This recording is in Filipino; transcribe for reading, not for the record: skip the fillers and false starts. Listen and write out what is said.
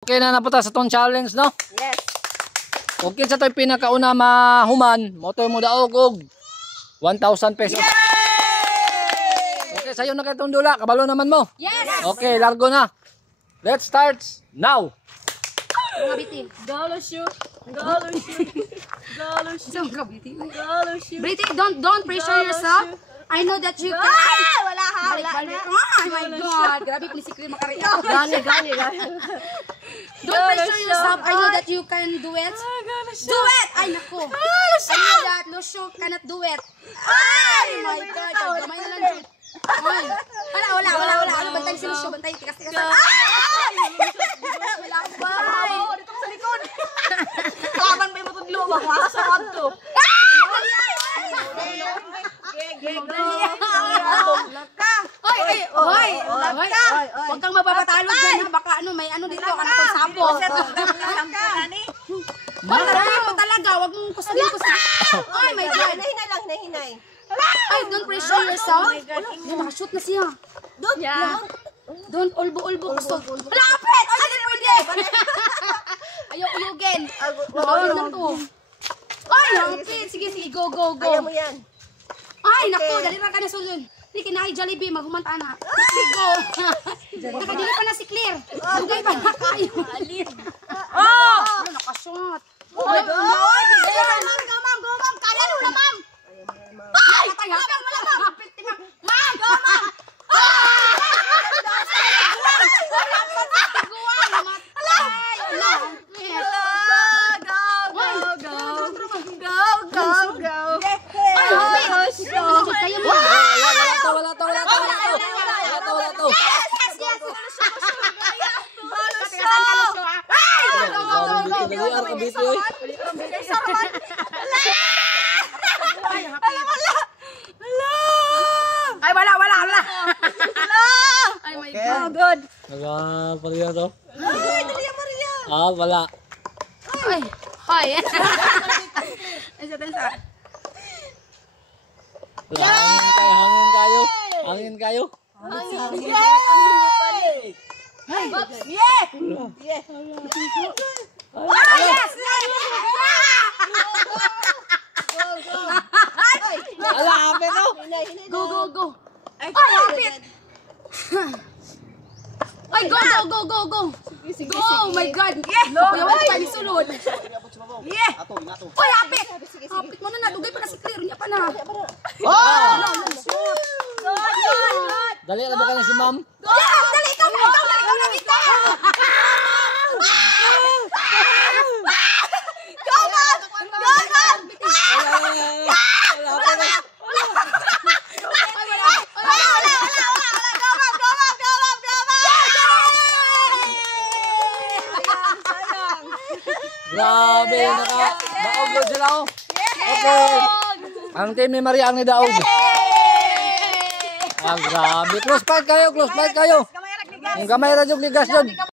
Okay na napunta sa tong challenge, no? Yes. Okay sa to'y pinakauna mahuman, mo to'y mo daog og 1,000 pesos. Okay, sayo na kayo dula, kabalo naman mo. Yes. Okay, largo na. Let's start now. Mga biti. Galo shoot. Galo shoot. Galo shoot. Isang ka biti. Galo shoot. Briti, don't pressure yourself. I know that you can. Wala ha. Balik. Oh my God. Grabe po si Clear makariya. Gani. Don't pressure yourself. I know that you can do it. Do it! Ay, naku. I know that Lucio cannot do it. Ay, my God. Gamay na lang dyan. Ay. Wala. Ano, bantay si Lucio. Bantay. Tikas. Ay! Wala ba? Dito sa likod. Kalaban pa yung matudlo. Baka sa kanto. Hoy! Huwag kang mapapatalo dyan ha. Baka ano, may ano dito. Ano kung sapo. Marami mo talaga. Huwag mong kusanin. Ay, my God. Nahinay. Ay, don't pressure yourself. Ay, nakashoot na siya. Don't ulbo. Lapit! Ay, hindi pwede. Ayaw uyugin. Bawal na to. Ay, lapit. Sige. Go. Kaya mo yan. Ay, naku. Dali ka na sulun. Hindi, kinahay Jollibee. Magumanta na. Sige, go. Nakadili pa na si Claire. Dugay pa na kayo. Ano, nakashot. Ay, Go, ma'am. Kaya mo na, ma'am. Ay! Hapit, ma'am! Ma'am! Go, ma'am! Wala to. Ay, wala. Ay, my God. Good. Nagpaliya to. Ay, dali yan, Maria. Wala. Ay, hoy. Ay, sa tansa. Hangin kayo. Ay, Yes. yes! Ala, hapit to. Hinay. Go. Ay, hapit. Ay, go. Go, my God. Kuya, wala pa ni sulod. Oy, hapit. Hapit mo na, dugay pa na si Claire. Niya pa na. Dali, ano ba ka na si ma'am? Yes, dali, ikaw na kita. Grabe, daog yun sila. Okay. Ang team ni Maria ang ni daog. Grabe. Close fight kayo. Ang gamay ra jud ligas jud.